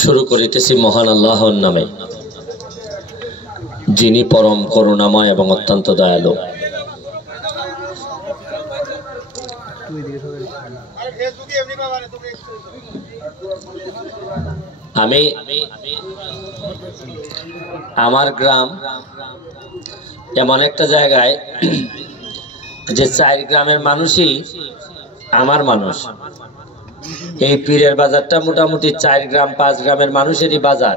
শুরু করিতেছি মহান আল্লাহর নামে, যিনি পরম করুণাময় এবং অত্যন্ত দয়ালু। আমি আমার গ্রাম এমন একটা জায়গায় যে 4 গ্রামের মানুষই আমার মানুষ। এই পীরের বাজারটা মোটামুটি 4 গ্রাম 5 গ্রামের মানুষেরই বাজার,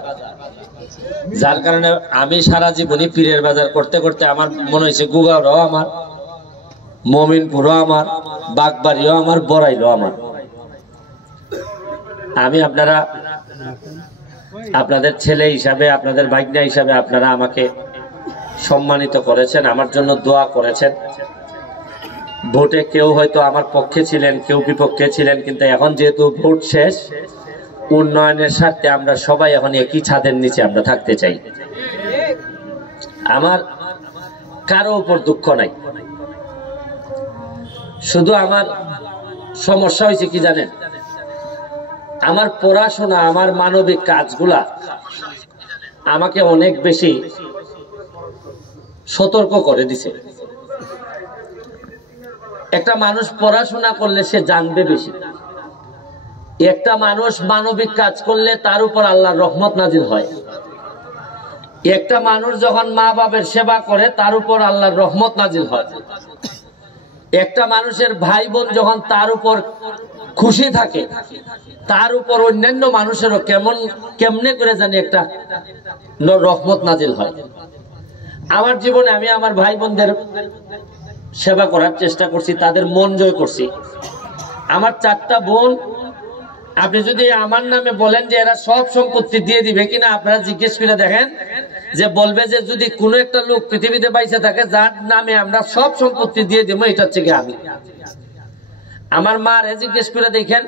যার কারণে আমি সারা জীবনই পীরের বাজার করতে করতে আমার মনে হয়েছে গুগাওরাও আমার, মমিনপুরও আমার, বাগবাড়িও আমার, বড়াইলও আমার। আমি আপনাদের ছেলে হিসাবে, আপনাদের ভাগ্না হিসাবে আপনারা আমাকে সম্মানিত করেছেন, আমার জন্য দোয়া করেছেন। ভোটে কেউ হয়তো আমার পক্ষে ছিলেন, কেউ বিপক্ষে ছিলেন, কিন্তু এখন যেহেতু ভোট শেষ, উন্নয়নের স্বার্থে আমরা সবাই এখন একই ছাদের নিচে আমরা থাকতে চাই। আমার কারো উপর দুঃখ নাই, শুধু আমার সমস্যা হয়েছে কি জানেন, আমার পড়াশোনা, আমার মানবিক কাজগুলা আমাকে অনেক বেশি সতর্ক করে দিছে। একটা মানুষ পড়াশোনা করলে সে জানবে বেশি, একটা মানুষ মানবিক কাজ করলে তার উপর আল্লাহর রহমত নাজিল হয়, একটা মানুষ যখন মা বাবার সেবা করে তার উপর আল্লাহর রহমত নাজিল হয়, একটা মানুষের ভাই বোন যখন তার উপর খুশি থাকে তার উপর অন্যান্য মানুষেরও কেমনে করে জানি একটা রহমত নাজিল হয়। আমার জীবনে আমি আমার ভাই বোনদের সেবা করার চেষ্টা করছি, তাদের মন জয় করছি। আমার 4টা বোন, আপনি যদি আমার নামে বলেন যে এরা সব সম্পত্তি দিয়ে দিবে কিনা, আপনারা জিজ্ঞেস করে দেখেন, যে বলবে যে যদি কোনো একটা লোক পৃথিবীতে বাইসে থাকে যার নামে আমরা সব সম্পত্তি দিয়ে দিব, এটা হচ্ছে কি আমি। আমার মার জিজ্ঞেস করে দেখেন,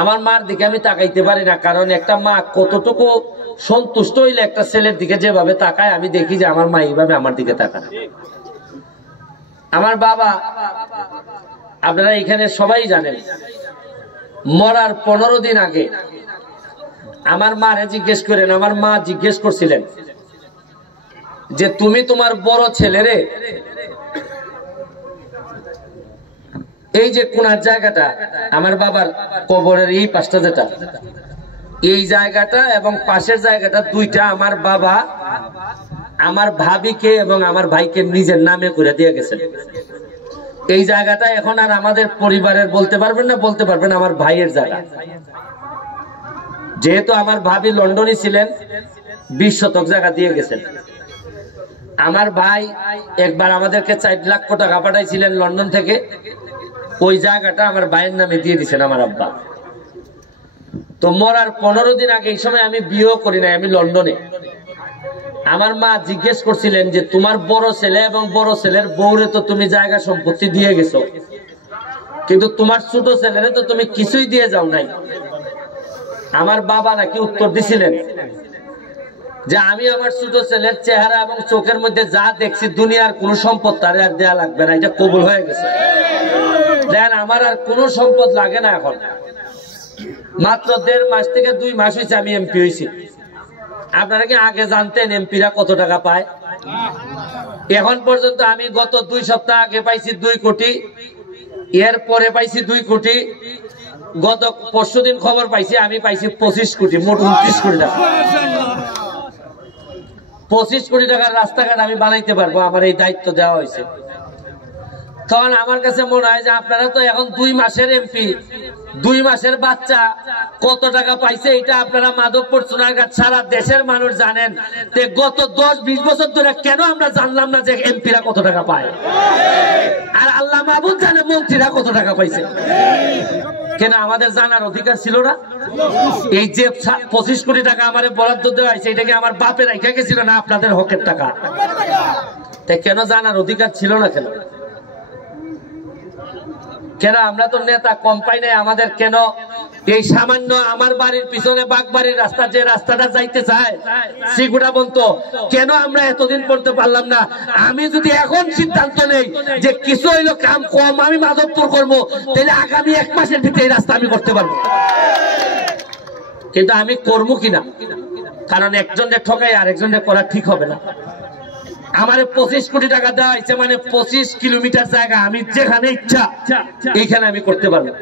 আমার মার দিকে আমি তাকাইতে পারি না, কারণ একটা মা কতটুকু সন্তুষ্ট হইলে একটা ছেলের দিকে যেভাবে তাকায়, আমি দেখি যে আমার মা এইভাবে আমার দিকে তাকায়। আমার বাবা, আপনারা এখানে সবাই জানেন, মরার 15 দিন আগে আমার মারে জিজ্ঞেস করেন, আমার মা জিজ্ঞেস করছিলেন যে তুমি তোমার বড় ছেলেরে এই যে কোনার জায়গাটা, আমার বাবার কবরের এই পাশটা যেটা, এই জায়গাটা এবং পাশের জায়গাটা দুইটা আমার বাবা আমার ভাবিকে এবং আমার ভাইকে নিজের নামে করে দিয়ে গেছেন। এই জায়গাটা এখন আর আমাদের পরিবারের বলতে পারবেন না, বলতে পারবেন আমার ভাইয়ের জায়গা। যেহেতু আমার ভাবি লন্ডনে ছিলেন, 20 শতক জায়গা দিয়ে গেছেন। আমার ভাই একবার আমাদেরকে 4 লাখ টাকা পাঠাইছিলেন লন্ডন থেকে, ওই জায়গাটা আমার ভাইয়ের নামে দিয়ে দিচ্ছেন আমার আব্বা। তো মরার 15 দিন আগে, এই সময় আমি বিয়েও করি নাই, আমি লন্ডনে। আমার মা জিজ্ঞেস করছিলেন যে তোমার বড় ছেলে এবং বড় ছেলের বউরে তো তুমি জায়গা সম্পত্তি দিয়ে গেছো, কিন্তু তোমার ছোট ছেলেরে তো তুমি কিছুই দিয়ে যাও নাই। আমার বাবা নাকি উত্তর দিছিলেন যে আমি আমার ছোট ছেলের চেহারা এবং চোখের মধ্যে যা দেখছি, দুনিয়ার কোন সম্পদ তার আর দেয়া লাগবে না, এটা কবুল হয়ে গেছে। দেন আমার আর কোন সম্পদ লাগে না। এখন মাত্র 1.5 মাস থেকে 2 মাস হয়েছে আমি এমপি হয়েছি। আপনারা কি আগে জানতেন এমপিরা কত টাকা পায়? এখন পর্যন্ত আমি গত 2 সপ্তাহ আগে পাইছি 2 কোটি, এর পরে পাইছি 2 কোটি, গত পরশুদিন খবর পাইছি আমি পাইছি 25 কোটি, মোট 29 কোটি টাকা। 25 কোটি টাকার রাস্তাঘাট আমি বানাইতে পারবো, আমার এই দায়িত্ব দেওয়া হয়েছে। তখন আমার কাছে মনে হয় যে আপনারা তো এখন 2 মাসের এমপি, 2 মাসের বাচ্চা কত টাকা পাইছে এটা আপনারা মাধবপুর সোনারঘাট সারা দেশের মানুষ জানেন। গত 10-20 বছর ধরে কেন আমরা জানলাম না যে এমপিরা কত টাকা পায়? আর আল্লাহ মাহবুব জানে মন্ত্রীরা কত টাকা পাইছে। কেন আমাদের জানার অধিকার ছিল না? এই যে 25 কোটি টাকা আমারে বরাদ্দ দেওয়া হয়েছে, এটা কি আমার বাপের রেখে গেছিল না আপনাদের হকের টাকা? তাই কেন জানার অধিকার ছিল না? কেন আমরা তো নেতা কম পাই নাই, আমাদের কেন এই সামান্য আমার বাড়ির পিছনে বাগবাড়ির রাস্তা, যে রাস্তাটা যাইতে চায় শ্রীগুড়া বলত, কেন আমরা এতদিন পড়তে পারলাম না? আমি যদি এখন সিদ্ধান্ত নেই যে কিছু হইলো কাম কম আমি মাধবপুর করবো, তাহলে আগামী 1 মাসের ভিতরে এই রাস্তা আমি করতে পারবো। কিন্তু আমি করবো কিনা, কারণ একজনের ঠকাই আর একজনের করা ঠিক হবে না। আমার 25 কোটি টাকা দেওয়া হয়েছে, মানে 25 কিলোমিটার জায়গা আমি যেখানে ইচ্ছা এইখানে আমি করতে পারবো।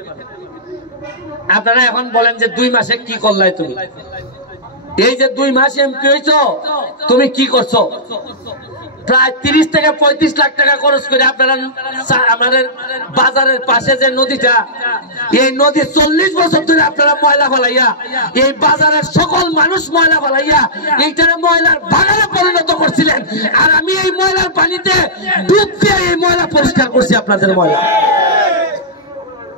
আপনারা এখন বলেন যে 2 মাসে কি করলাই তুমি? এই যে 2 মাস এমপি হইছো, তুমি কি করছো? প্রায় 30 থেকে 35 লাখ টাকা খরচ করে আপনারা আমাদের বাজারের পাশে যে নদীটা, এই নদী 40 বছর ধরে আপনারা ময়লা ফেলাইয়া, এই বাজারের সকল মানুষ ময়লা ফেলাইয়া এইটারে ময়লার বাগানে পরিণত করছিলেন। আর আমি এই ময়লার পানিতে ডুব দিয়ে এই ময়লা পরিষ্কার করছি আপনাদের ময়লা।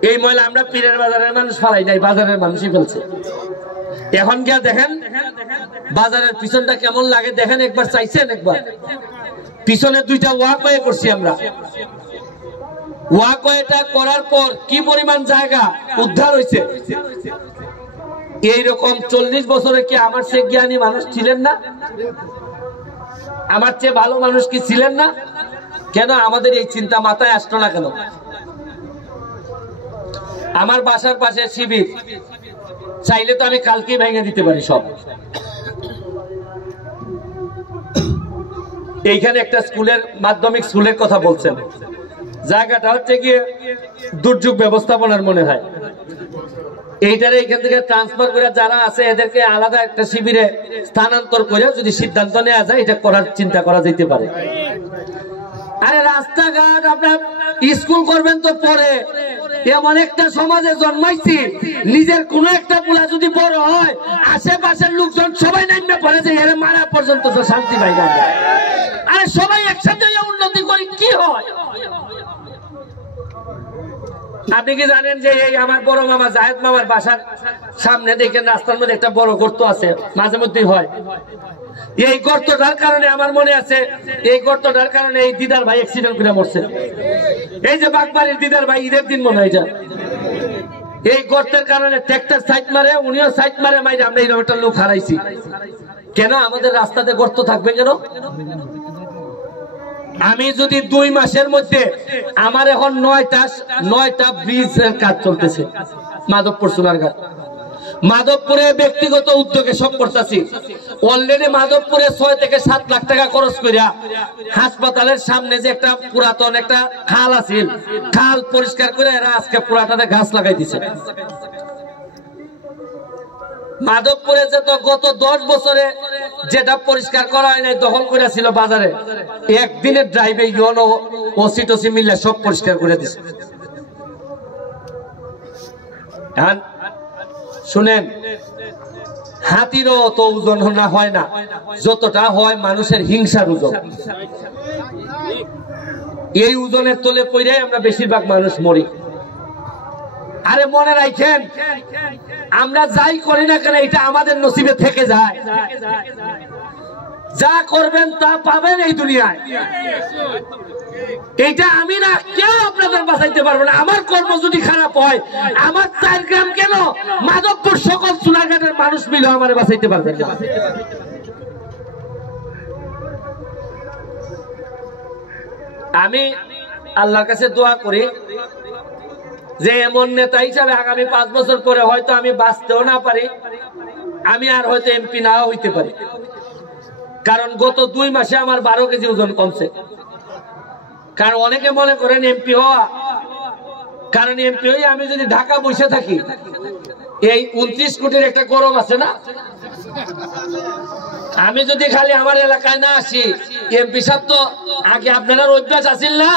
এই ময়লা আমরা পীরের বাজারের মানুষ ফেলাই নাই, বাজারের মানুষই ফেলছে। এখন গিয়া দেখেন বাজারের পিছনটা কেমন লাগে, দেখেন একবার, চাইছেন একবার? পিছনে 2টা ওয়াকওয়ে করছি আমরা। ওয়াকওয়েটা করার পর কি পরিমাণ জায়গা উদ্ধার হয়েছে। এইরকম 40 বছরে কি আমার চেয়ে জ্ঞানী মানুষ ছিলেন না? আমার চেয়ে ভালো মানুষ কি ছিলেন না? কেন আমাদের এই চিন্তা মাথায় আসতো না কেন? আমার বাসার পাশে শিবির, চাইলে তো আমি কালকেই ভেঙে দিতে পারি সব। এইখানে একটা স্কুলের, মাধ্যমিক স্কুলের কথা বলছেন, জায়গাটা হচ্ছে গিয়ে দুর্যোগ ব্যবস্থাপনার মনে হয়। এইটারে এখান থেকে ট্রান্সফার করে যারা আছে এদেরকে আলাদা একটা শিবিরে স্থানান্তর করে যদি সিদ্ধান্ত নেওয়া যায়, এটা করার চিন্তা করা যেতে পারে। আরে রাস্তাঘাট আপনার স্কুল করবেন তো পরে, এমন একটা সমাজে জন্মাইছি, নিজের কোন একটা পোলা যদি বড় হয়, আশেপাশের লোকজন সবাই নামে পড়ে যে এর মারা পর্যন্ত তো শান্তি পাই না। আরে সবাই একসাথে উন্নতি করি, কি হয়? আপনি কি জানেন যে এই আমার বড় মামা জাহেদ মামার বাসার সামনে দেখেন রাস্তার মধ্যে একটা বড় গর্ত আছে, মাঝে মধ্যেই হয়। এই গর্তটার কারণে আমার মনে আছে, এই গর্তটার কারণে এই দিদার ভাই অ্যাক্সিডেন্ট করে মরছে। এই যে বাগবাড়ির দিদার ভাই, ঈদের দিন মনে হয় যা, এই গর্তের কারণে ট্রাক্টর সাইড মারে, উনিও সাইড মারে, মাইরে আমরা এইরকম একটা লোক হারাইছি। কেন আমাদের রাস্তাতে গর্ত থাকবে কেন? আমি যদি 2 মাসের মধ্যে, আমার এখন 9টা ব্রিজের কাজ চলতেছে মাধবপুর সোনারঘাট। মাধবপুরে ব্যক্তিগত উদ্যোগে সব করতেছি। অলরেডি মাধবপুরে 6 থেকে 7 লাখ টাকা খরচ করিয়া হাসপাতালের সামনে যে একটা পুরাতন একটা খাল আছিল, খাল পরিষ্কার করে এরা আজকে পুরাটাতে গাছ লাগাই দিছে। মাধবপুরে যে তো গত 10 বছরে যেটা পরিষ্কার করা হয় নাই, দখল করে ছিল বাজারে, একদিনের ড্রাইভে ইউনো ওসি টসি মিলে সব পরিষ্কার করে দিছে। শুনেন, হাতিরও তো ওজন না হয় না, যতটা হয় মানুষের হিংসার ওজন। এই ওজনের তলে পড়ে আমরা বেশিরভাগ মানুষ মরি। আরে মনে রাখেন, আমরা যাই করি না কেন, এটা আমাদের নসিবে থেকে যায়। যা করবেন তা পাবেন এই দুনিয়ায়। এটা আমি না, কেউ আপনাদের বাঁচাইতে পারবে না। আমার কর্ম যদি খারাপ হয়, আমার 4 গ্রাম কেন, মাধবপুর সকল সোনারঘাটের মানুষ মিলে আমার বাঁচাইতে পারবেন না। আমি আল্লাহর কাছে দোয়া করি যে এমন নেতা হিসাবে আগামী 5 বছর পরে হয়তো আমি বাঁচতেও না পারি, আমি আর হয়তো এমপি নাও হইতে পারি। কারণ গত 2 মাসে আমার 12 কেজি ওজন কমছে। কারণ অনেকে মনে করেন এমপি হওয়া, কারণ এমপি হয়ে আমি যদি ঢাকা বসে থাকি, এই 29 কোটির একটা গরম আছে না, আমি যদি খালি আমার এলাকায় না আসি, এমপি সাহেব তো আগে আপনারা অভ্যাস আসিল না,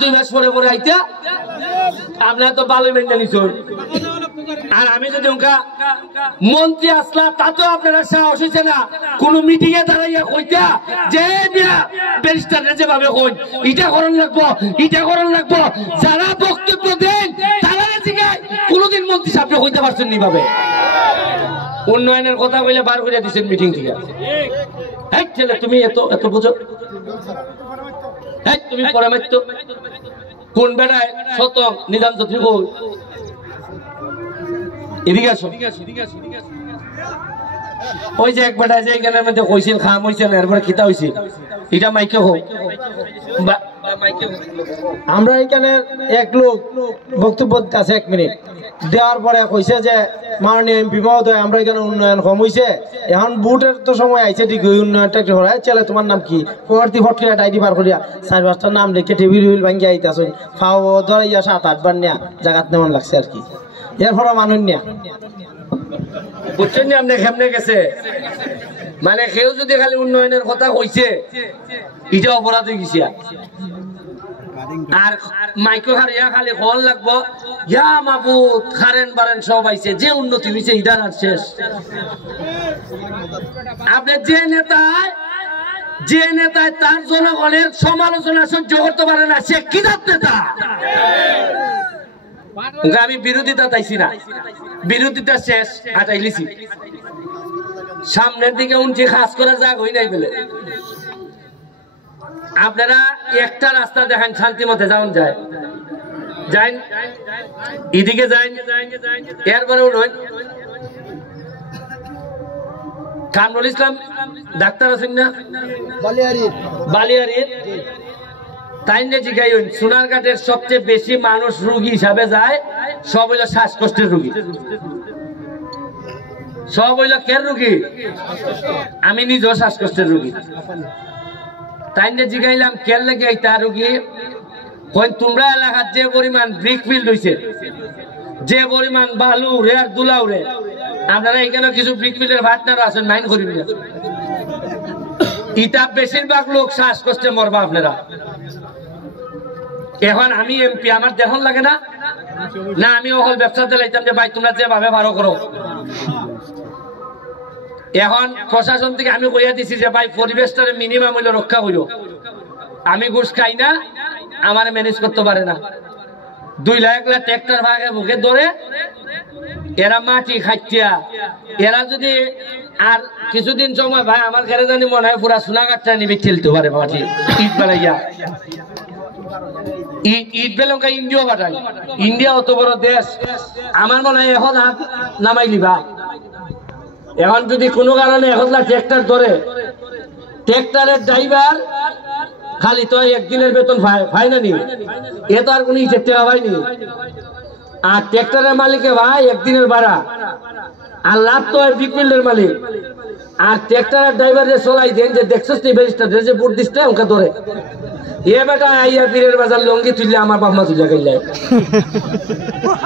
2 মাস পরে পরে আইতা, আপনারা তো ভালোই মেনে নিছেন। আর আমি যদি মন্ত্রী আসলা, তাতেও আপনারা সাহস হইছে না কোন মিটিং এ দাঁড়াইয়া কইতা যে ব্যারিস্টার যেভাবে কই এটা করণ লাগবো, এটা করণ লাগবো। যারা বক্তব্য দেন তারা জিগায়, কোনদিন মন্ত্রী সাহেব কইতে পারছেন নি ভাবে। উন্নয়নের কথা বলে বার করে দিচ্ছেন মিটিং থেকে। এই ছেলে তুমি এত বুঝো, তুমি পরে মারত কোন বেড়ায় শত নিজাম তো এদিকে আসো ওই যে একবার যে এখানের মধ্যে কইছিল খাম হইছে না এরপরে খিতা হইছে এটা মাইকে হোক আমরা এখানে এক লোক বক্তব্য আছে 1 মিনিট দেওয়ার পরে কইছে যে মাননীয় এমপি মহোদয় আমরা এখানে উন্নয়ন কম হইছে এখন ভোটের তো সময় আইছে ঠিক ওই উন্নয়নটা একটু হরায় চলে তোমার নাম কি পরবর্তী ফটকিয়া আইডি বার করিয়া 4-5টা নাম লিখে টেবিল ভাঙ্গি আইতাছ ফাও ধরাইয়া 7-8 বার নিয়া জায়গাত নেমন লাগছে আর কি এরপরে মানুষ নিয়া বুঝছেন না আপনি কেমনে গেছে মানে কেউ যদি খালি উন্নয়নের কথা কইছে এটা অপরাধ হয়ে গেছে আর মাইকো হারিয়া খালি হল লাগবো ইয়া মাবুদ খারেন বারেন সব আইছে যে উন্নতি হইছে ইদার আর শেষ আপনি যে নেতায় তার জনগণের সমালোচনা সহ্য করতে পারে না সে কি নেতা আমি বিরোধিতা চাইছি না বিরোধিতা শেষ হাঁটাইলিছি সামনের দিকে উনটি খাস করার জায়গা হই নাই বলে আপনারা একটা রাস্তা দেখেন শান্তি মতে যাওন যায় যাইন এদিকে যাইন এরপরে উঠুন কামরুল ইসলাম ডাক্তার আছেন না বালিয়ারির তাই না জিগাইন সোনারঘাটের সবচেয়ে বেশি মানুষ রোগী হিসাবে যায় সব হইল শ্বাসকষ্টের রোগী সব হইল কেন রোগী আমি নিজেও শ্বাসকষ্টের রোগী তাই না জিগাইলাম কেন লেগে তার রোগী তোমরা এলাকার যে পরিমাণ ব্রিক ফিল্ড হয়েছে যে পরিমাণ বালু রে আর দুলাউ রে আপনারা এখানে কিছু ব্রিক ফিল্ডের পার্টনার আছেন মাইন্ড করিবেন না ইটা বেশিরভাগ লোক শ্বাসকষ্টে মরবা আপনারা এখন আমি এমপি আমার দেখুন লাগে না না আমি ওহল ব্যবসা চালাইতাম যে ভাই তোমরা যেভাবে ভালো করো এখন প্রশাসন থেকে আমি কইয়া দিছি যে ভাই পরিবেশটারে মিনিমাম হইলে রক্ষা করিও আমি ঘুষ খাই না আমার ম্যানেজ করতে পারে না 2 লাখ ট্রাক্টর ভাগে বুকে ধরে এরা মাটি খাইতিয়া এরা যদি আর কিছুদিন সময় ভাই আমার ঘরে জানি মনে হয় পুরা সোনাঘাটটা নিবে খেলতে পারে মাটি ঈদ বেলাইয়া ঈদ বেলঙ্কা ইন্ডিয়া পাঠাই ইন্ডিয়া অত বড় দেশ আমার মনে হয় এখন হাত নামাই লিবা এখন যদি কোনো কারণে এখন ট্রাক্টর ধরে ট্রাক্টরের ড্রাইভার খালি তো একদিনের বেতন ভাই না নি এ তো আর কোনো হিসেব টাকা ভাইনি আর ট্রাক্টরের মালিকে ভাই একদিনের ভাড়া আর লাভ তো বিকমিলের মালিক আর ট্রাক্টরের ড্রাইভারে চলাই দেন যে দেখছস নি ব্যারিস্টার যে বুট দিচ্ছে ওকে ধরে এ বেটা আইয়া পীরের বাজার লঙ্গি তুললে আমার বাপ মা তুলে গেলে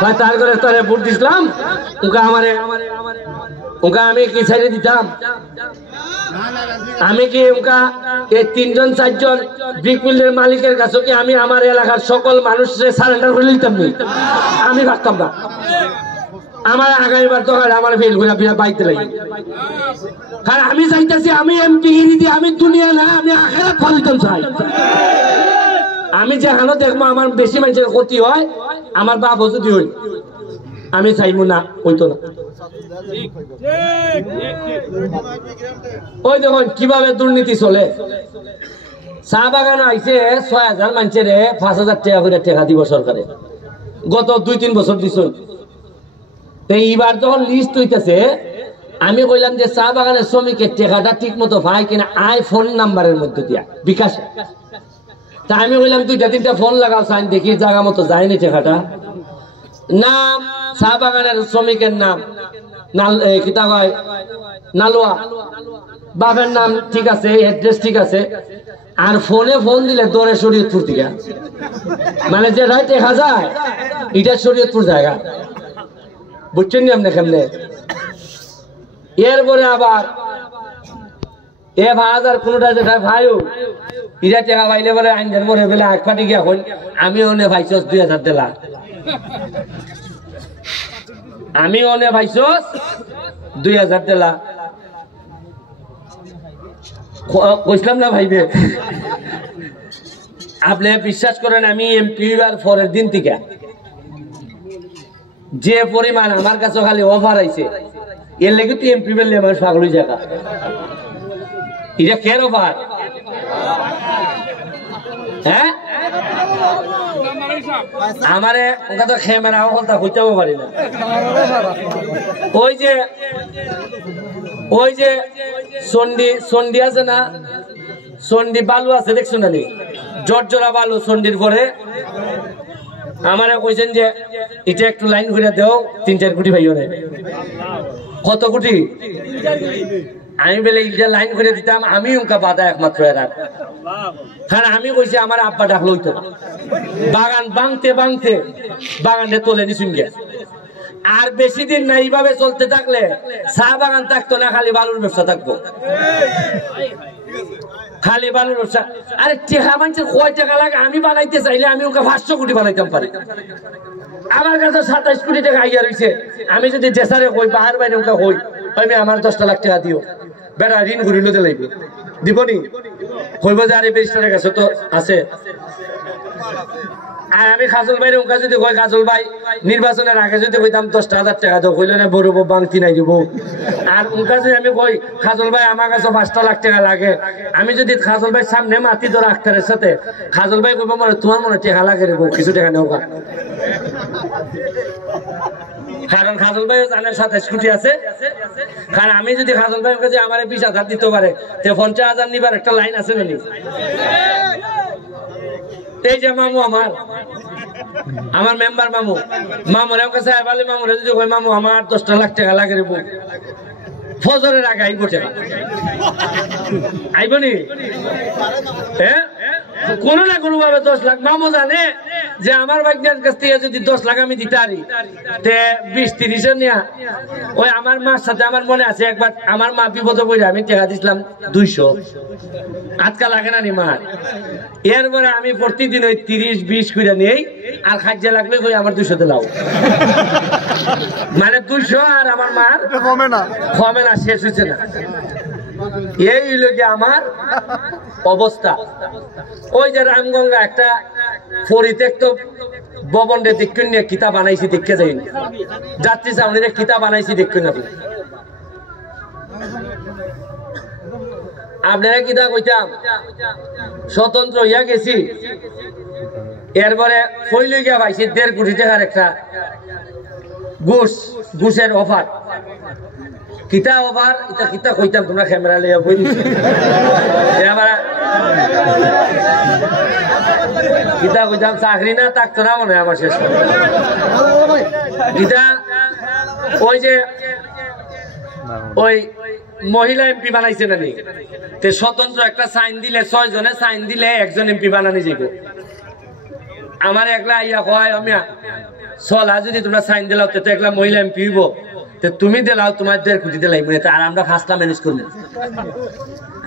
ভাই তার করে তোরে বুট দিছিলাম ওকে ওকে আমি কি ছেড়ে দিতাম আমি কি ওকা এই 3 জন 4 জন ব্রিকমিলের মালিকের কাছে কি আমি আমার এলাকার সকল মানুষকে সারেন্ডার করে নিতাম না আমি ভাবতাম না আমার আগামীবার তো আমার ফেল করে বাইতে লাগে কারণ আমি চাইতেছি আমি এমপি গিরি আমি দুনিয়া না আমি আখেরাত ফলিতাম চাই আমি যে হানো দেখবো আমার বেশি মানুষের ক্ষতি হয় আমার বাপ যদি হই আমি চাইবো না হইতো না ওই দেখুন কিভাবে দুর্নীতি চলে চা বাগান আইছে 6,000 মানুষের 5,000 টাকা করে টাকা দিব সরকারে গত 2-3 বছর দিছ এইবার যখন লিস্ট হইতেছে আমি কইলাম যে চা বাগানের শ্রমিকের টাকাটা ঠিক মতো পায় কিনা আইফোন নাম্বারের মধ্যে দিয়া বিকাশ তা আমি কইলাম 2-3টা ফোন লাগাও সাইন দেখি জায়গা মতো যায়নি টাকাটা নাম চা বাগানের শ্রমিকের নাম কিতা কয় নালুয়া বাবার নাম ঠিক আছে অ্যাড্রেস ঠিক আছে আর ফোনে ফোন দিলে দরে শরীয়তপুর থেকে মানে যে রায় দেখা যায় এটা শরীয়তপুর জায়গা বুঝছেন আপনি কেমনে এরপরে আবার ভাই আর কোনটা যেটা ভাইও ইরা টাকা পাইলে বলে আইনের মরে বলে এক পাটি গিয়া হল আমি ওনে ভাইছস 2,000 দিলা আমি ওনে ভাইছস 2,000 দিলা কইলাম না ভাইবে আপনি বিশ্বাস করেন আমি এমপি আর পরের দিন থেকে যে পরিমাণ আমার কাছে খালি অফার আইছে এর লেগে তুই এমপি বললে আমার পাগল হয়ে যাকা এটা কেন অফার হ্যাঁ আমারে ওটা তো খেমেরা কথা হইতেও পারি না। ওই যে সন্ডি আছে না, সন্ডি বালু আছে দেখছো না, জর্জরা বালু সন্ডির পরে আমারে কইছেন যে এটা একটু লাইন করে দেও, 3-4 কোটি ভাইও নেই। কত কোটি? আমি বলে ইটা লাইন করে দিতাম, আমি উনকা বাধা একমাত্র এরা। কারণ আমি কইছি আমার আব্বা ডাকলো হইতো না, বাগান বাংতে বাংতে বাগানে তোলে নিছুন গে। আর বেশি দিন না এইভাবে চলতে থাকলে চা বাগান থাকতো না, খালি বালুর ব্যবসা থাকবো, খালি বালুর ব্যবসা। আরে টেকা মানুষের কয় টাকা লাগে? আমি বানাইতে চাইলে আমি ওকে 500 কোটি বানাইতাম পারি। আমার কাছে 27 কোটি টাকা আইয়া রয়েছে। আমি যদি জেসারে কই বাহার বাইরে ওকে কই আমি আমার 10 লাখ টাকা দিও, বেড়া ঋণ ঘুরিল লাগবে, দিবনি? কইব যে আরে বেরিস্টারের কাছে তো আছে। আর আমি কাজল ভাই ওকে যদি কই কাজল ভাই নির্বাচনের আগে যদি কইতাম 10,000 টাকা দাও, কইল না বড় বাংতি নাই দিব। আর ওকে যদি আমি কই কাজল ভাই আমার কাছে 5 লাখ টাকা লাগে, আমি যদি কাজল ভাই সামনে মাতি ধর আক্তারের সাথে, কাজল ভাই কইব মনে তোমার মনে টাকা লাগে রে, কিছু টাকা নেও। কারণ কাজল ভাই জানে 27 কোটি আছে। কারণ আমি যদি কাজল ভাই কাছে আমার 20,000 দিতে পারে, 50,000 নিবার একটা লাইন আছে না? এই যে মামু আমার মেম্বার মামুর কাছে বলে, মামুরে যদি কই মামু আমার 10 লাখ টাকা লাগে রে, ফজরের আগে আইব টাকা, আইব নি? হ্যাঁ, কোনো না কোনো ভাবে 10 লাখ। মামু জানে যে আমার ভাগ্নের কাছ থেকে যদি 10 লাখ আমি দিতে পারি, 20-30 নিয়া ওই আমার মার সাথে আমার মনে আছে একবার আমার মা বিপদে পড়ে আমি টাকা দিছিলাম 200, আজকাল লাগে না নি মার। এরপরে আমি প্রতিদিন ওই 30-20 করে নেই, আর খাদ্য লাগলে কই আমার 200 দিলাও, মানে 200 আর আমার মার কমে না, শেষ হচ্ছে না। এই হইল কি আমার অবস্থা। ওই যে রামগঙ্গা একটা পরিত্যক্ত ভবনের দিকে নিয়ে কিতাব বানাইছি, দেখতে যাই না, যাত্রী সামনে কিতাব বানাইছি দেখতে না। আপনারা কিতাব কইতাম স্বতন্ত্র হইয়া গেছি, এরপরে ফইল গিয়া পাইছি 1.5 কোটি টাকার একটা ঘুষের অফার। কিতা অফার? এটা কিতা কইতাম তোমরা ক্যামেরা লইয়া বই কিতা কইতাম, চাকরি না থাকতো না মনে হয় আমার শেষ। কিতা ওই যে ওই মহিলা এমপি বানাইছে না, স্বতন্ত্র একটা সাইন দিলে 6 জনে সাইন দিলে 1 জন এমপি বানানি যাইব। আমার একলা ইয়া কয় আমি চলা যদি তোমরা সাইন দিলাও তো একলা মহিলা এমপি হইব, তুমি দিলাও তোমার 1.5 কোটি দিলাই, আর আমরা 5টা ম্যানেজ করবো।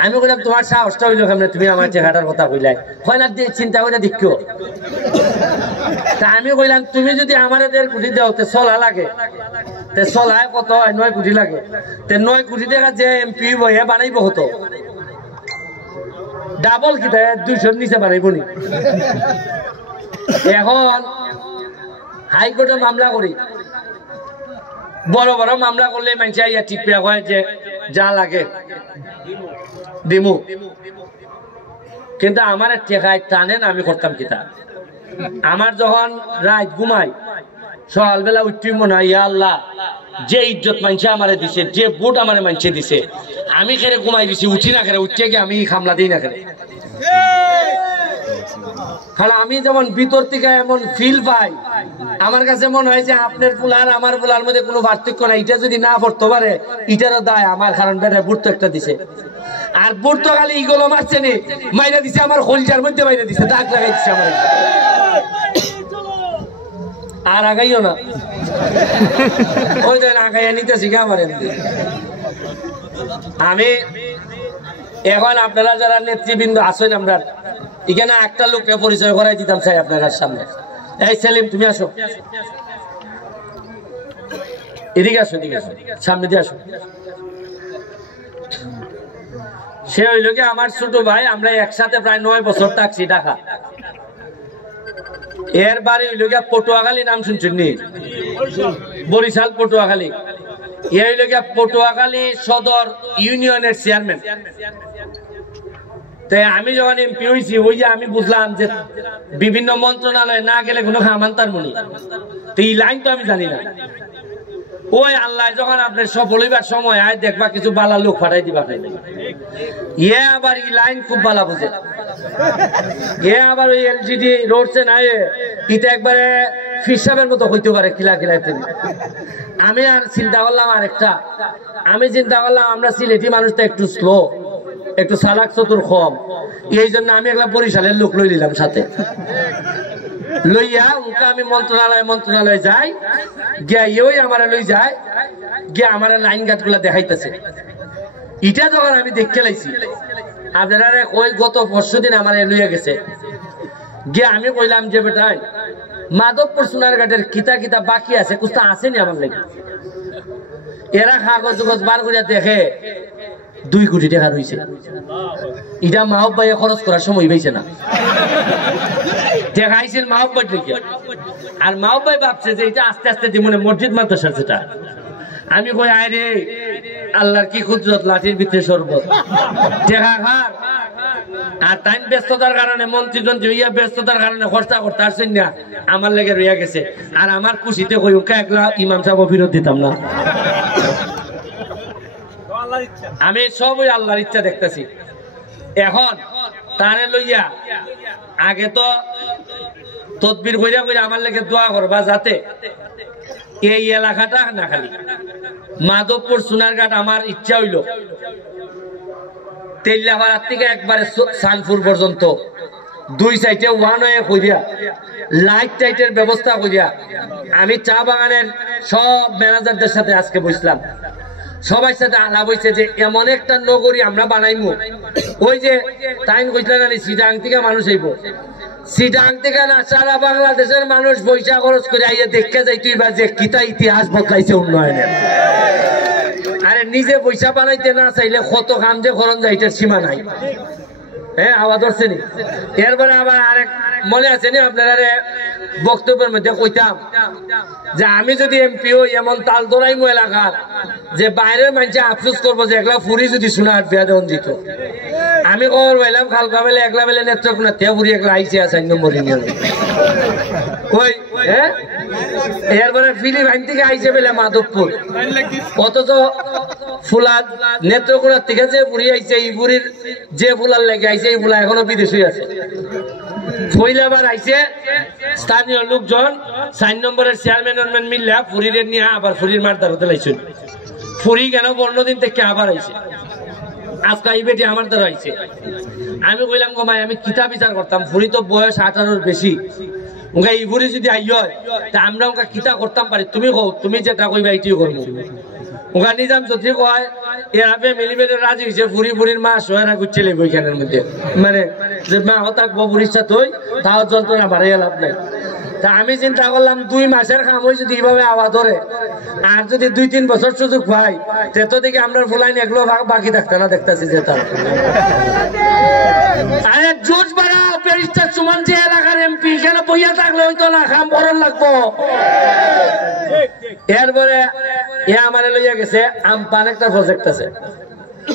আমি বললাম তোমার সাহসটা হইলো কেমন, তুমি আমার চেহারার কথা কইলাই, হয় না চিন্তা করে দেখো। তা আমি কইলাম তুমি যদি আমার 1.5 কোটি দাও তো চলা লাগে, চলায় কত হয়? 9 কোটি লাগে। 9 কোটি টাকা যে এমপি হইব বানাইব হতো ডাবল, কি 200 নিচে বানাইব নি? এখন হাইকোর্টে মামলা করি, বড় বড় মামলা করলে মানুষ ইয়া ঠিক পেয়ে হয় যে যা লাগে দিমু, কিন্তু আমার টেকায় টানেন আমি করতাম কিতা। আমার যখন রাত ঘুমাই সকালবেলা উঠি মনে হয় ইয়া আল্লাহ, যে ইজ্জত মানছে আমারে দিছে, যে বুট আমারে মানছে দিছে, আমি খেরে ঘুমাই দিছি, উঠি না খেরে, উঠে গিয়ে আমি খামলা দিই না খেরে। কারণ আমি যেমন ভিতর থেকে এমন ফিল পাই, আমার কাছে মনে হয় যে আপনার ফুলার আমার ফুলার মধ্যে কোনো পার্থক্য নাই। এটা যদি না পড়তে পারে এটারও দায় আমার, কারণ বেটা বুট তো একটা দিছে, আর বুট তো খালি ইগুলো মারছে নি, মাইরা দিছে আমার হোলজার মধ্যে, মাইরা দিছে, দাগ লাগাই দিছে আমার। আর আগাইও না, ওই দেন আগাইয়া নিতেছি কে আমার। আমি এখন আপনারা যারা নেতৃবৃন্দ আছেন, আমরা এখানে একটা লোককে পরিচয় করাই দিতাম চাই আপনার সামনে। এই সেলিম তুমি আসো, এদিকে আসো, এদিকে আসো, সামনে দিয়ে আসো। সে হইল কি আমার ছোট ভাই, আমরা একসাথে প্রায় 9 বছর থাকছি ঢাকা। এর বাড়ি হইল গিয়া পটুয়াখালী, নাম শুনছেন নি? বরিশাল পটুয়াখালী। এ হইল গিয়া পটুয়াখালী সদর ইউনিয়নের চেয়ারম্যান। তাই আমি যখন এমপি হয়েছি ওই যে আমি বুঝলাম যে বিভিন্ন মন্ত্রণালয়ে না গেলে কোনো খামান্তার মনি, তো এই লাইন তো আমি জানি না। ওই আল্লাহ যখন আপনার সফল হইবার সময় আয় দেখবা কিছু বালা লোক ফাটাই দিবা, ইয়ে আবার এই লাইন খুব বালা বুঝে, এ আবার ওই এলজিডি রোডসে নাই এটা একবারে ফিসাবের মতো হইতে পারে কিলা কিলা। আমি আর চিন্তা করলাম আরেকটা, আমি চিন্তা করলাম আমরা সিলেটি মানুষটা একটু স্লো, একটু চালাক চতুর কম, এই জন্য আমি একটা বরিশালের লোক লই নিলাম সাথে, লইয়া ওকে আমি মন্ত্রণালয়ে যাই, গিয়া ওই আমার লই যায়, গিয়া আমার লাইন গাছ গুলা দেখাইতেছে। এটা যখন আমি দেখতে লাইছি, আপনারা ওই গত পরশুদিন আমার লইয়া গেছে, গিয়া আমি কইলাম যে বেটাই মাধবপুর সোনারঘাটের কিতা কিতা বাকি আছে কুস্তা আসেনি আমার লাগে। এরা কাগজ বার করিয়া দেখে 2 কোটি টাকা রয়েছে। এটা মাহব ভাই খরচ করার সময় পাইছে না, দেখাইছিল মাহব ভাই লিখে, আর মাহব ভাই ভাবছে যে এটা আস্তে আস্তে জীবনে মসজিদ মাদ্রাসার যেটা। আমি কই আয় রে আল্লাহর কি কুদরত, লাঠির ভিতরে শরবত দেখা খার। আর টাইম ব্যস্ততার কারণে মন্ত্রী হইয়া ব্যস্ততার কারণে খরচা করতে আসছেন না, আমার লেগে রইয়া গেছে। আর আমার খুশিতে কই ওকে একলা ইমাম সাহেব ফিরত দিতাম না। আমি সবই আল্লাহর ইচ্ছা দেখতেছি। এখন তারে লইয়া আগে তো তদবির কইরা কইরা আমার লেগে দোয়া করবা যাতে এই এলাকাটা না খালি মাধবপুর সোনারঘাট। আমার ইচ্ছা হইল তেলিয়াপাড়ার থেকে একবারে সানপুর পর্যন্ত 2 সাইডে ওয়ান ওয়ে করিয়া লাইট টাইটের ব্যবস্থা করিয়া আমি চা বাগানের সব ম্যানেজারদের সাথে আজকে বসলাম, সবার সাথে আলাপ হয়েছে যে এমন একটা নগরী আমরা বানাইমু। ওই যে টাইম কইছিলেন না সিটাং থেকে মানুষ আইব, সিটাং থেকে না সারা বাংলাদেশের মানুষ পয়সা খরচ করে আইয়া দেখে যাইতে বা যে কিতা ইতিহাস বদলাইছে উন্নয়নের। আরে নিজে পয়সা বানাইতে না চাইলে কত কাম যে খরচ যাইতে সীমা নাই। হ্যাঁ আওয়াজ হচ্ছে নি। এরপরে আবার আরেক মনে আছে নি আপনারা বক্তব্যের মধ্যে কইতাম যে আমি যদি এমপি হই এমন তাল দৌড়াইমু এলাকার যে বাইরের মানুষ আফসোস করবো যে একলা ফুরি যদি সোনার বিয়া দেন দিত। আমি খবর পাইলাম খালকা বেলে একলা বেলে নেত্রকোনা তে ফুরি একলা আইসে 4 নম্বর ইউনিয়ন কই। হ্যাঁ এরপরে ফিলিপাইন থেকে আইসে বেলে মাধবপুর, অথচ ফুলার নেত্রকোনার থেকে যে ফুরি আইছে এই ফুরির যে ফুলার লেগে আইছে এই ফুলা এখনো বিদেশি আছে। ফইলাবার আইছে স্থানীয় লোকজন 4 নম্বরের চেয়ারম্যান মিল্লা ফুরিরে নিয়ে আবার ফুরির মারদার হতে লাইছেন। ফুরি কেন 15 দিন থেকে আবার আইছে, আজকে এই বেটি আমার দ্বারা আইছে। আমি কইলাম গো ভাই আমি কিতা বিচার করতাম, ফুরি তো বয়স 18-এর বেশি, ওকে এই ফুরি যদি আই হয় তা আমরা ওকে কিতা করতাম পারি, তুমি কও, তুমি যেটা কইবা এইটিও করবো। ওকে নিজাম যদি কয় এরা ফ্যামিলি বেড়ে রাজি হয়েছে, ফুরি ফুরির মা সোয়ারা গুচ্ছে লেব ওইখানের মধ্যে, মানে যে মা থাকবো ফুরির সাথে হই তাও যন্ত্রণা বাড়াইয়া লাভ নাই। তা আমি চিন্তা করলাম 2 মাসের কাম হই যদি এইভাবে আওয়া ধরে আর যদি 2-3 বছর সুযোগ পাই তো দেখি আমরা ফুলাইন এগুলো বাকি থাকতে না দেখতেছি যে তার আরে জোশ বাড়াও প্যারিস্টার সুমন যে এলাকার এমপি এখানে বইয়া থাকলে হইতো না, খাম বরণ লাগবো। এরপরে এ আমারে লইয়া গেছে আমপান একটা প্রজেক্ট আছে,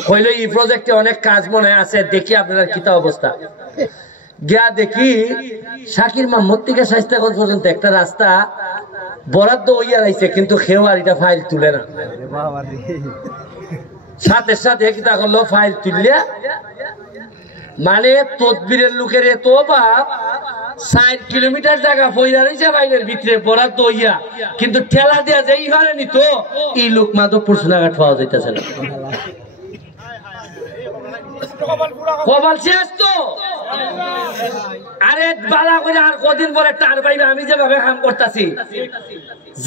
হইল এই প্রজেক্টে অনেক কাজ মনে আছে, দেখি আপনার কিতা অবস্থা। গিয়া দেখি শাকির মাহমুদ থেকে শাইস্তাগঞ্জ পর্যন্ত একটা রাস্তা বরাদ্দ হইয়া রয়েছে, কিন্তু কেউ আর এটা ফাইল তুলে না। সাথে সাথে কিতা করলো ফাইল তুললে, মানে তদবিরের লোকের এত বাপ 4 কিলোমিটার জায়গা ফইরা রয়েছে বাইরের ভিতরে বরাদ্দ হইয়া, কিন্তু ঠেলা দেয়া যেই হারে নিত এই লোক মাধবপুর সোনাঘাট পাওয়া যাইতেছে না। কপাল শেষ তো। আরে বালা করে আর কদিন পরে টার পাইবে। আমি যেভাবে কাম করতেছি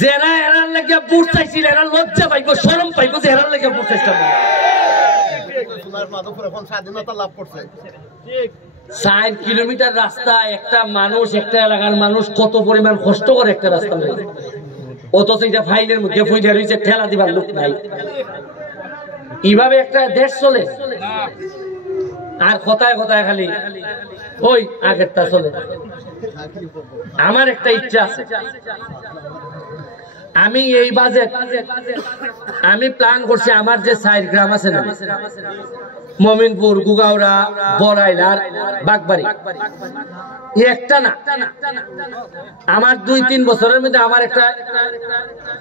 যারা এরার লেগে বুট চাইছিল এরা লজ্জা পাইবো, শরম পাইবো যে এরার লেগে বুট চাইছিলাম। 4 কিলোমিটার রাস্তা, একটা মানুষ একটা এলাকার মানুষ কত পরিমাণ কষ্ট করে একটা রাস্তা নেই, অথচ এটা ফাইলের মধ্যে ফইরা রয়েছে, ঠেলা দিবার লোক নাই। এইভাবে একটা দেশ চলে আর কথায় কথায় খালি ওই আগেরটা চলে। আমার একটা ইচ্ছা আছে, আমি এই বাজেট আমি প্ল্যান করছি আমার যে 4 গ্রাম আছে না মমিনপুর, গুগাউড়া, বড়াইলার, বাগবাড়ি, একটা না আমার 2-3 বছরের মধ্যে আমার একটা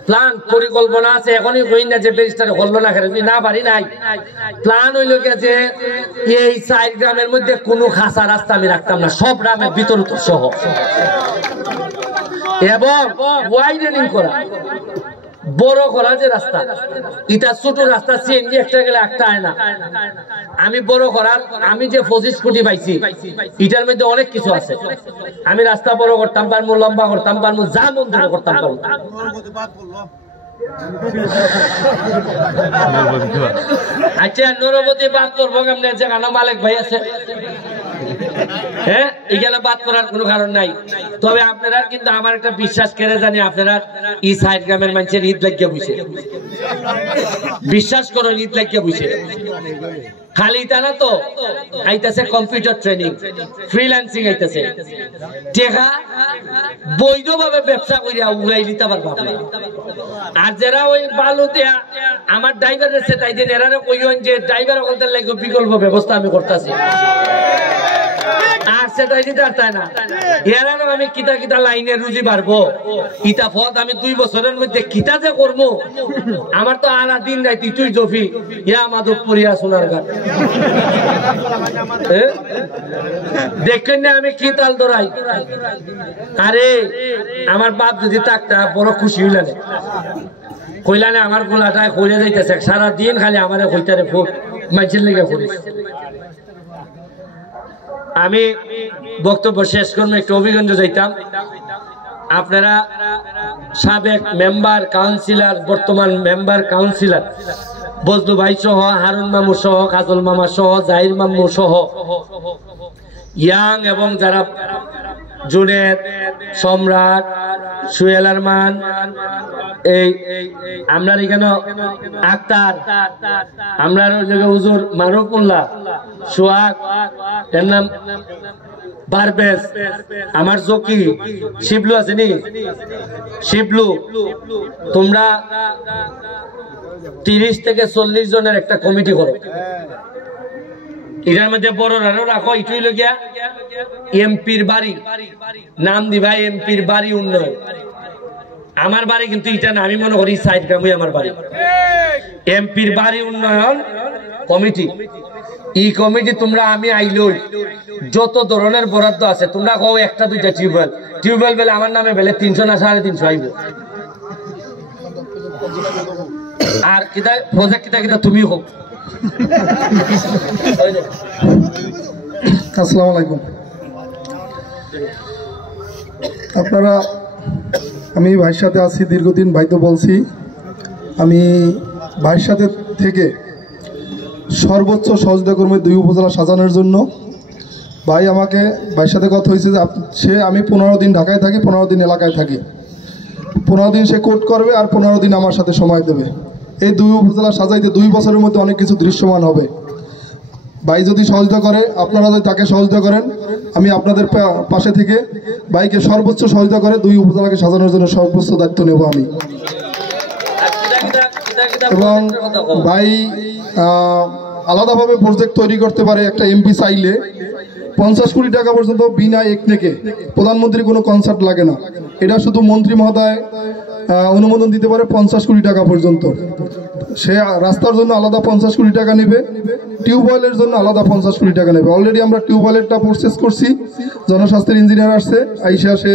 প্ল্যান পরিকল্পনা আছে। এখনই কই না যে ব্যারিস্টার হলো না কেন, না পারি নাই। প্ল্যান হইল যে এই 4 গ্রামের মধ্যে কোনো খাসা রাস্তা আমি রাখতাম না, সব গ্রামের বিতরণ সহ, এবং ওয়াইডেনিং করা, বড় করা যে রাস্তা, এটা ছোট রাস্তা সিএনজি একটা গেলে একটা হয় না। আমি বড় করার, আমি যে 25 কোটি পাইছি এটার মধ্যে অনেক কিছু আছে। আমি রাস্তা বড় করতাম পারবো, লম্বা করতাম পারবো, যা মন ধরে করতাম পারবো। আচ্ছা, নরবতী বাদ করবো কেমন? যেখানে মালিক ভাই আছে, হ্যাঁ, এখানে বাদ করার কোনো কারণ নাই। তবে আপনারা কিন্তু আমার একটা বিশ্বাস করে জানি, আপনারা এই 4 গ্রামের মানুষের ঈদ লাগিয়ে বুঝে, বিশ্বাস করুন, ঈদ লাগিয়ে বুঝে। খালি তা না তো, আইতাছে কম্পিউটার ট্রেনিং, ফ্রিল্যান্সিং আইতাছে, টেকা বৈধভাবে ব্যবসা করিয়া উড়াই দিতে পারবো। আর যারা ওই বালু দেয়া আমার ড্রাইভারের সে তাই দিন, এরা কইন যে ড্রাইভার ওখানকার লাগে বিকল্প ব্যবস্থা আমি করতেছি, আর সেটাই দিতে পারতাই না। এরারও আমি কিতা কিতা লাইনে রুজি পারবো, ইতা পথ আমি 2 বছরের মধ্যে কিতা যে করবো, আমার তো আর দিন নাই। তুই জফি ইয়া মাধবপুরিয়া সোনার ঘাট দেখেন না আমি কি তাল ধরাই। আরে আমার বাপ যদি থাকতা বড় খুশি হইলেন, কইলানে আমার গোলাটায় কইলে যাইতেছে সারাদিন, খালি আমারে কইতারে মানুষের লেগে করিস। আমি বক্তব্য শেষ করবো, একটু অভিগঞ্জ যাইতাম। আপনারা সাবেক মেম্বার কাউন্সিলর, বর্তমান মেম্বার কাউন্সিলর বজলু ভাই সহ, হারুন মামু সহ, কাজল মামা সহ, জাহির মামু সহ, ইয়াং এবং যারা জুনেদ, সম্রাট, সুহেল আরমান, এই আমরা এখানে আক্তার, আমরা হুজুর মারুফুল্লাহ, সোহাগ, এর নাম পারভেজ, আমার জকি, শিবলু আছে নি, শিবলু, তোমরা 30 থেকে 40 জনের একটা কমিটি করো। এটার মধ্যে বড়রাও রাখো। এটাই লগিয়া এমপির বাড়ি নাম দিবা, এমপির বাড়ি উন্নয়ন। আমার বাড়ি কিন্তু এটা না, আমি মনে করি 4 গ্রামই আমার বাড়ি। এমপির বাড়ি উন্নয়ন কমিটি, এই কমিটি তোমরা আমি আইলই যত ধরনের বরাদ্দ আছে তোমরা কও, 1-2টা টিউবওয়েল বেলে আমার নামে বেলে 300 না 350 আইব। আর কিতা প্রজেক্ট কিতা তুমি হোক। আসসালামু আলাইকুম। আপনারা, আমি ভাইয়ের সাথে আছি দীর্ঘদিন, ভাই তো বলছি, আমি ভাইয়ের সাথে থেকে সর্বোচ্চ সহযোগিতা করবো 2 উপজেলা সাজানোর জন্য। ভাই আমাকে, ভাইয়ের সাথে কথা হয়েছে যে আমি 15 দিন ঢাকায় থাকি, 15 দিন এলাকায় থাকি, 15 দিন সে কোর্ট করবে আর 15 দিন আমার সাথে সময় দেবে। এই 2 উপজেলা সাজাইতে 2 বছরের মধ্যে অনেক কিছু দৃশ্যমান হবে। ভাই যদি সহযোগিতা করে, আপনারা যদি তাকে সহযোগিতা করেন, আমি আপনাদের পাশে থেকে ভাইকে সর্বোচ্চ সহযোগিতা করে 2 উপজেলাকে সাজানোর জন্য সর্বোচ্চ দায়িত্ব নেব আমি। এবং ভাই আলাদাভাবে প্রজেক্ট তৈরি করতে পারে। একটা এমপি চাইলে 50 কোটি টাকা পর্যন্ত বিনা একনেকে, প্রধানমন্ত্রী কোনো কনসার্ট লাগে না, এটা শুধু মন্ত্রী মহোদয় অনুমোদন দিতে পারে 50 কোটি টাকা পর্যন্ত। সে রাস্তার জন্য আলাদা 50 কোটি টাকা নেবে, টিউবওয়েলের জন্য আলাদা 50 কোটি টাকা নেবে। অলরেডি আমরা টিউবওয়েলেরটা প্রসেস করছি, জনস্বাস্থ্যের ইঞ্জিনিয়ার আসছে, আইসা সে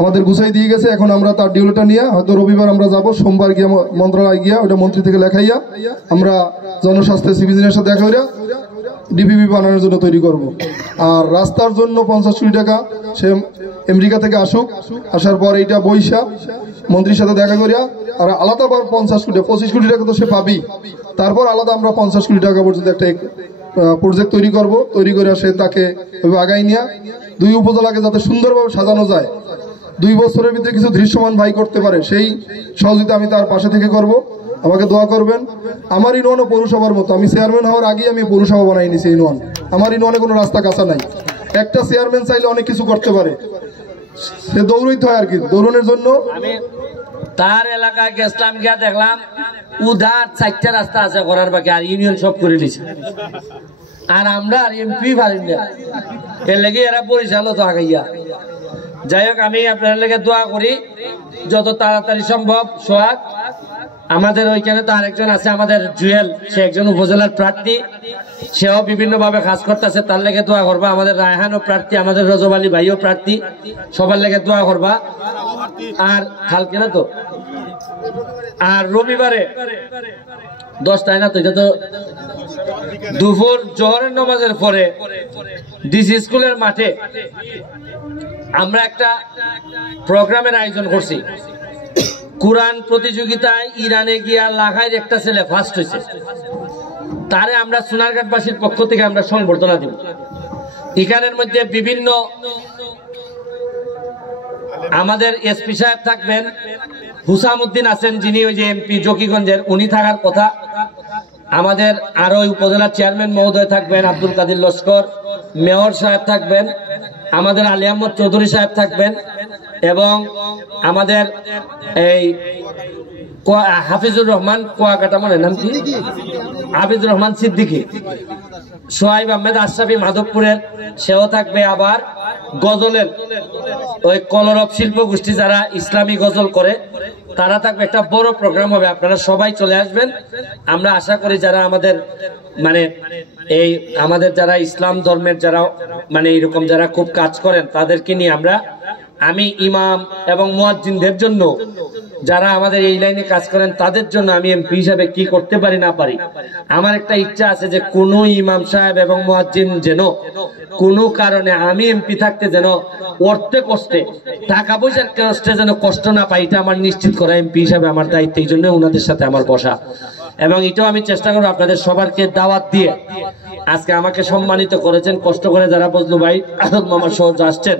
আমাদের গুছাই দিয়ে গেছে। এখন আমরা তার ডিউলটা নিয়ে হয়তো রবিবার আমরা যাব, সোমবার গিয়ে মন্ত্রণালয় গিয়া ওটা মন্ত্রী থেকে লেখাইয়া আমরা জনস্বাস্থ্যের সিভিল ইঞ্জিনিয়ারের সাথে দেখা করিয়া ডিপিপি বানানোর জন্য তৈরি করব। আর রাস্তার জন্য 50 কোটি টাকা সে আমেরিকা থেকে আসুক, আসার পর এইটা বৈশা মন্ত্রীর সাথে দেখা করিয়া আর আলাদা 50 কোটি, 25 কোটি টাকা তো সে পাবি, তারপর আলাদা আমরা 50 কোটি টাকা পর্যন্ত একটা প্রজেক্ট তৈরি করব। তৈরি করে সে তাকে আগাই নিয়ে 2 উপজেলাকে যাতে সুন্দরভাবে সাজানো যায়, 2 বছরের ভিতরে কিছু দৃশ্যমান ভাই করতে পারে, সেই সহযোগিতা আমি তার পাশে থেকে করব। আমাকে দোয়া করবেন। আমার ইউনিয়নও পৌরসভার মতো, আমি চেয়ারম্যান হওয়ার আগেই আমি পৌরসভা বানাই নিছি ইউনিয়ন। আমার ইউনিয়নে কোনো রাস্তা কাঁচা নাই। একটা চেয়ারম্যান চাইলে অনেক কিছু করতে পারে, সে দৌড়ইতে হয় আর কি। দৌড়নের জন্য তার এলাকায় গেছিলাম, গিয়া দেখলাম উধার 4টা রাস্তা আছে করার বাকি, আর ইউনিয়ন সব করে দিছে। আর আমরা আর এমপি পারি না, এর লেগে এরা পরিচালক তো আগাইয়া। যাই হোক, আমি আপনার লেগে দোয়া করি যত তাড়াতাড়ি সম্ভব। সোহাগ, আমাদের ওইখানে তো আরেকজন আছে, আমাদের জুয়েল, সে একজন উপজেলার প্রার্থী, সেও বিভিন্ন ভাবে কাজ করতেছে, তার লেগে দোয়া করবা। আমাদের রায়হানও প্রার্থী, আমাদের রজব আলী ভাইও প্রার্থী, সবার লেগে দোয়া করবা। আর কালকে না তো, আর রবিবারে 10টায় না তো, এটা তো দুপুর জোহরের নামাজের পরে ডিসি স্কুলের মাঠে আমরা একটা প্রোগ্রামের আয়োজন করছি। কোরআন প্রতিযোগিতায় ইরানে গিয়া লাখাইর একটা ছেলে ফার্স্ট হয়েছে, তারে আমরা সোনারঘাটবাসীর পক্ষ থেকে আমরা সংবর্ধনা দিব। এখানের মধ্যে বিভিন্ন আমাদের এসপি সাহেব থাকবেন, হুসামউদ্দিন আছেন যিনি ওই যে এমপি জকিগঞ্জের, উনি থাকার কথা। আমাদের আরো উপজেলা চেয়ারম্যান মহোদয় থাকবেন, আব্দুল কাদের লস্কর, মেয়র সাহেব থাকবেন, আমাদের আলী আহমদ চৌধুরী সাহেব থাকবেন, এবং আমাদের এই হাফিজুর রহমান কুয়াকাটা, মনে নাম কি, হাফিজুর রহমান সিদ্দিকী, সোহাইব আহমেদ আশরাফি মাধবপুরের, সেও থাকবে। আবার গজলের ওই কলরব শিল্প গোষ্ঠী যারা ইসলামী গজল করে তারা থাকবে। একটা বড় প্রোগ্রাম হবে, আপনারা সবাই চলে আসবেন। আমরা আশা করি যারা আমাদের মানে এই আমাদের যারা ইসলাম ধর্মের যারা মানে এরকম যারা খুব কাজ করেন তাদেরকে নিয়ে আমি ইমাম এবং মুয়াজ্জিনদের জন্য, যারা আমাদের এই লাইনে কাজ করেন তাদের জন্য আমি এমপি হিসাবে কি করতে পারি না পারি, আমার একটা ইচ্ছা আছে যে কোন ইমাম সাহেব এবং মুয়াজ্জিন যেন কোনো কারণে আমি এমপি থাকতে যেন অর্থে কষ্টে, টাকা পয়সার কষ্টে যেন কষ্ট না পাই, এটা আমার নিশ্চিত করা এমপি হিসাবে আমার দায়িত্ব। এই জন্য ওনাদের সাথে আমার বসা, এবং এটাও আমি চেষ্টা করবো আপনাদের সবারকে দাওয়াত দিয়ে। আজকে আমাকে সম্মানিত করেছেন, কষ্ট করে যারা বজলু ভাই, আদল মামা সহ আসছেন,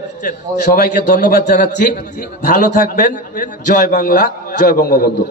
সবাইকে ধন্যবাদ জানাচ্ছি। ভালো থাকবেন। জয় বাংলা, জয় বঙ্গবন্ধু।